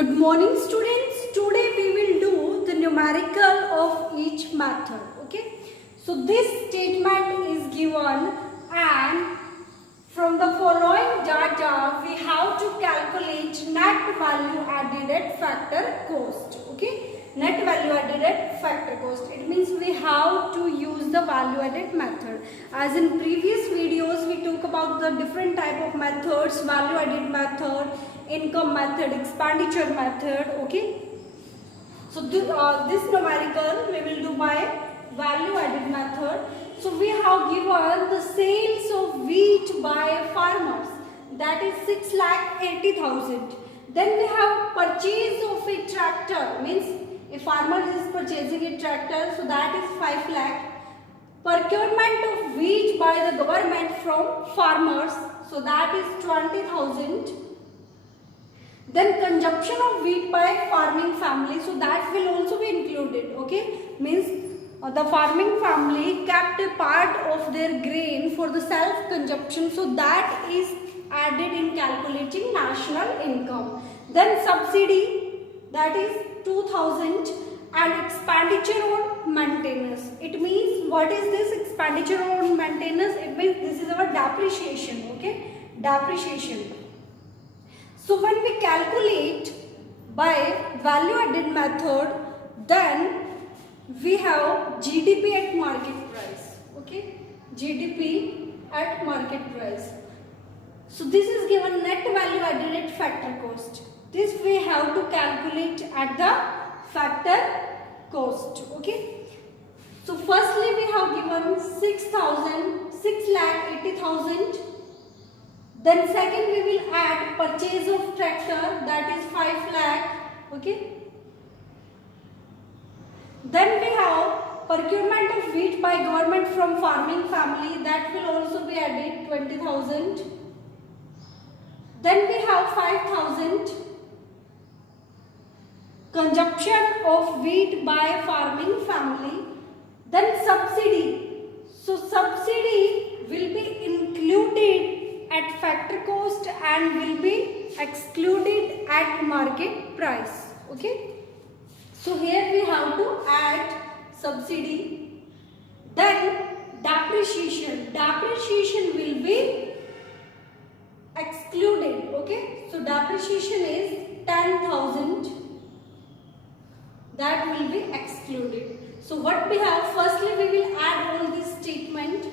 Good morning students. Today we will do the numerical of each method. Okay. So this statement is given and from the following data we have to calculate net value added at factor cost. Okay. Net value added at factor cost. It means we have to use the value added method. As in previous videos we talk about the different type of methods, value added method, income method, expenditure method. Okay. So this numerical we will do by value added method. So we have given the sales of wheat by farmers, that is 6,80,000. Then we have purchase of a tractor, means a farmer is purchasing a tractor, so that is 5 lakh. Procurement of wheat by the government from farmers, so that is 20,000. Then consumption of wheat by farming family, so that will also be included. Okay, means the farming family kept a part of their grain for the self consumption, so that is added in calculating national income. Then subsidy, that is 2,000, and expenditure on maintenance. It means, what is this expenditure on maintenance? It means this is our depreciation. Okay, depreciation. So when we calculate by value added method, then we have GDP at market price. Okay, GDP at market price. So this is given net value added at factor cost. This we have to calculate at the factor cost. Okay. So firstly we have given 6,80,000. Then second we will add purchase of tractor, that is 5 lakh. Okay. Then we have procurement of wheat by government from farming family, that will also be added 20,000. Then we have 5,000. Consumption of wheat by farming family. Then subsidy. So subsidy will be included at factor cost and will be excluded at market price. Okay. So here we have to add subsidy. Then depreciation. Depreciation will be excluded. Okay. So depreciation is 10,000. That will be excluded. So what we have, firstly we will add all this statement,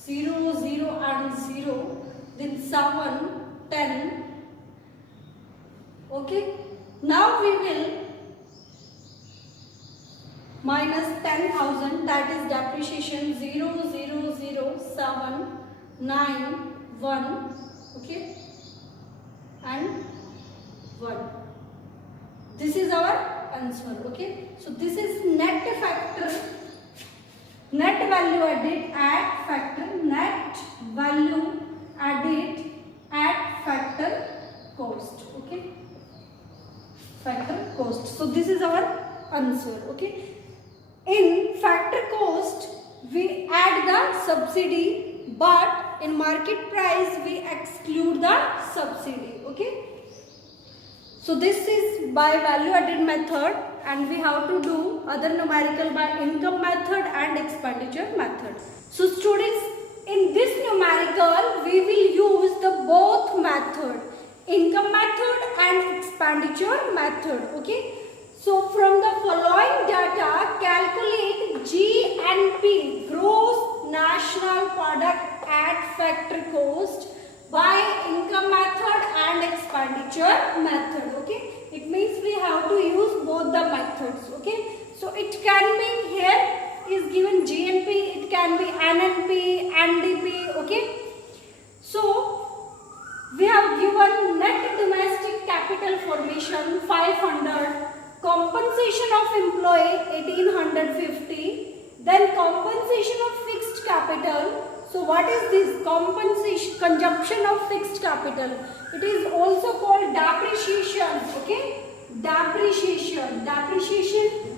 0, 0 and 0, then 7, 10. Okay. Now we will minus 10,000, that is depreciation, 0, 0, 0, 7, 9, 1, okay, and 1. This is our answer. Okay. So this is net factor, net value added at factor, net value added at factor cost. Okay. Factor cost. So this is our answer. Okay. In factor cost we add the subsidy, but in market price we exclude the subsidy. Okay. So this is by value added method, and we have to do other numerical by income method and expenditure method. So students, in this numerical we will use the both method, income method and expenditure method. Okay. So from the following data, calculate GNP, gross national product at factor cost, by income method and expenditure method. Okay. It means we have to use both the methods. Okay. So it can be, here is given GNP, it can be NNP, NDP. Okay. So we have given net domestic capital formation 500, compensation of employee 1850, then compensation of fixed capital. So what is this? Compensation, consumption of fixed capital. It is also called depreciation. Okay, depreciation,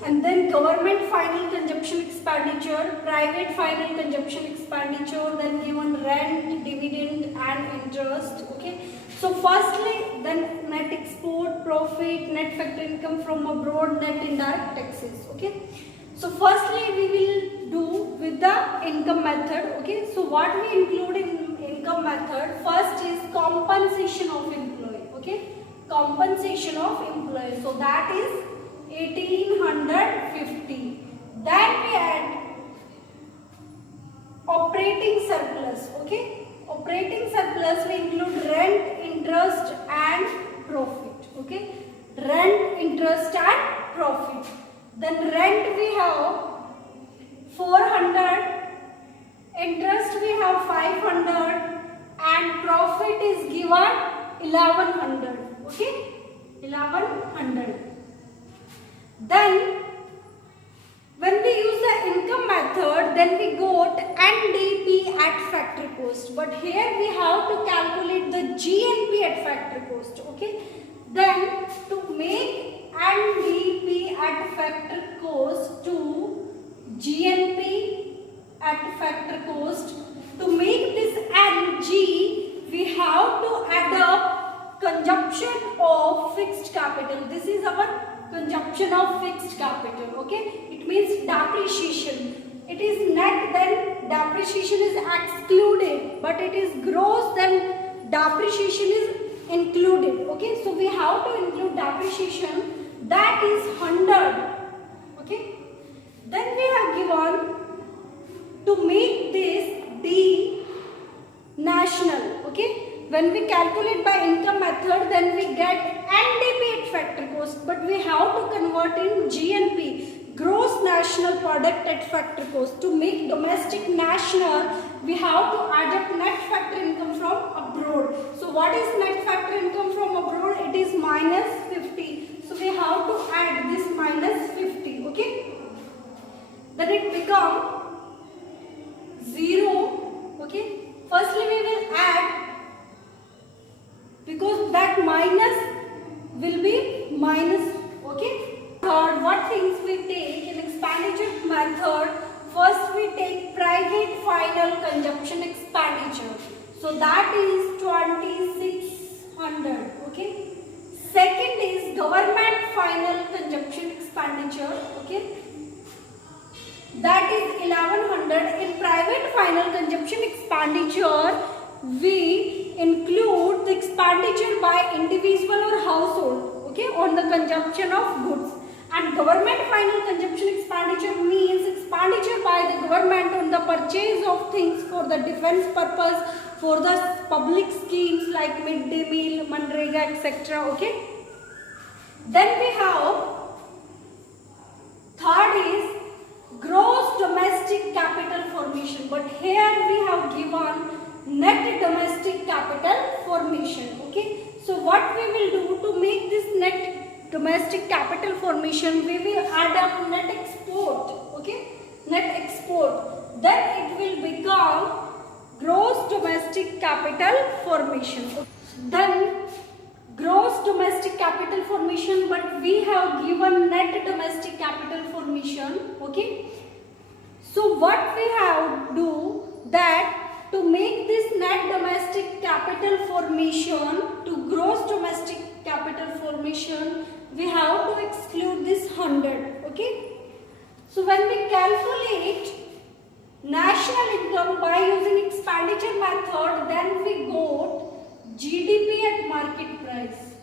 and then government final consumption expenditure, private final consumption expenditure, then given rent, dividend and interest. Okay, so firstly then net export, profit, net factor income from abroad, net indirect taxes. Okay. So firstly we will do with the income method. Okay. So what we include in income method, first is compensation of employee. Okay. Compensation of employee. So that is 1850. Then we add operating surplus. Okay. Operating surplus we include rent, interest and profit. Okay. Rent, interest and profit. Then rent we have 400, interest we have 500 and profit is given 1100. Okay. 1100. Then when we use the income method, then we got NDP at factory cost. But here we have to calculate the GNP at factory cost. Okay. Then to make NDP at factory cost to GNP at factory cost, to make this NG, we have to add up consumption of fixed capital. This is our consumption of fixed capital. Okay. It means depreciation. It is net, then depreciation is excluded, but it is gross, then depreciation is included. Okay. So we have to include depreciation, that is 100. Okay. Then we are given to make this D national. Okay. When we calculate by income method, then we get NDP at factory cost, but we have to convert in GNP, gross national product at factory cost. To make domestic national, we have to add up net factor income from abroad. So what is net factor income from abroad? It is minus 50. So we have to add this minus 50. Okay. Then it become 0. Okay. Firstly we will add, because that minus will be minus. Okay. Third, what things we take in expenditure method? First we take private final consumption expenditure. So that is 2600. Okay. Second is government final consumption expenditure. Okay. That is 1100. In private final consumption expenditure, we include the expenditure by individual or household, okay, on the consumption of goods. And government final consumption expenditure means expenditure by the government on the purchase of things for the defense purpose, for the public schemes like midday meal, Manrega, etc. Okay. Then we have third is gross domestic capital formation, but here we have given net domestic capital formation. Okay. So what we will do to make this net domestic capital formation, we will add up net export. Okay. Net export. Then it will become gross domestic capital formation. Then gross domestic capital formation, but we have given net domestic capital formation. Okay. So what we have do that, to make this net domestic capital formation to gross domestic capital formation, we have to exclude this 100. Okay. So when we calculate national income by using expenditure method, then we got GDP at market price.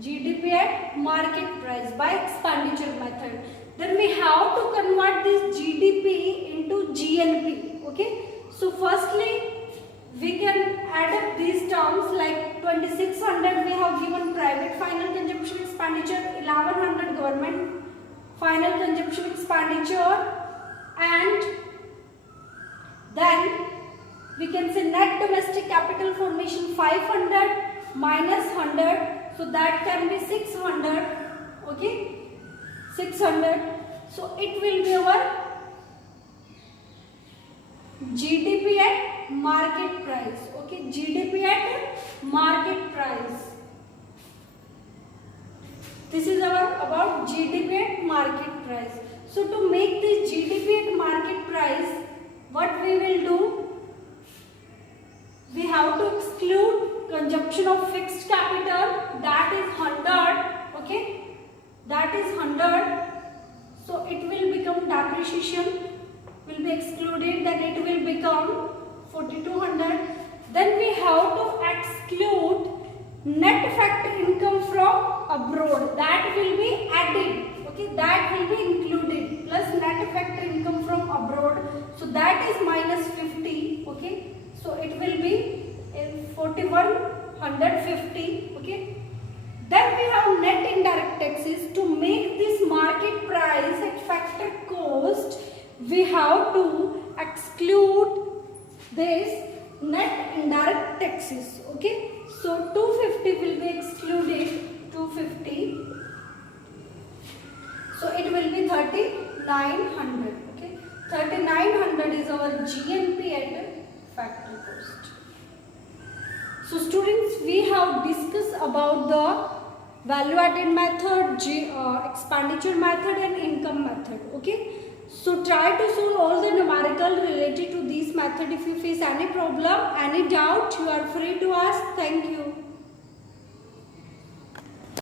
GDP at market price by expenditure method. Then we have to convert this GDP into GNP. Okay. So firstly, we can add up these terms like 2600 we have given private final consumption expenditure, 1100 government final consumption expenditure, and then we can say net domestic capital formation 500 minus 100, so that can be 600. Okay, 600. So it will be our GDP at market price. Okay, GDP at market price. This is our about GDP at market price. So to make this GDP at market price, what we will do? We have to exclude consumption of fixed capital, that is 100. Okay. depreciation will be excluded, then it will become 4200. Then we have to exclude net factor income from abroad, that will be added, okay, that will be included, plus net factor income from abroad, so that is minus 50, okay, so it will be 4150, okay. Then we have net indirect taxes. To make this market price at factor cost, we have to exclude this net indirect taxes, okay. So 250 will be excluded, 250. So it will be 3900, okay. 3900 is our GNP at factor cost. So students, we have discussed about the value added method, expenditure method and income method, okay. So try to solve all the numerical related to this method. If you face any problem, any doubt, you are free to ask. Thank you.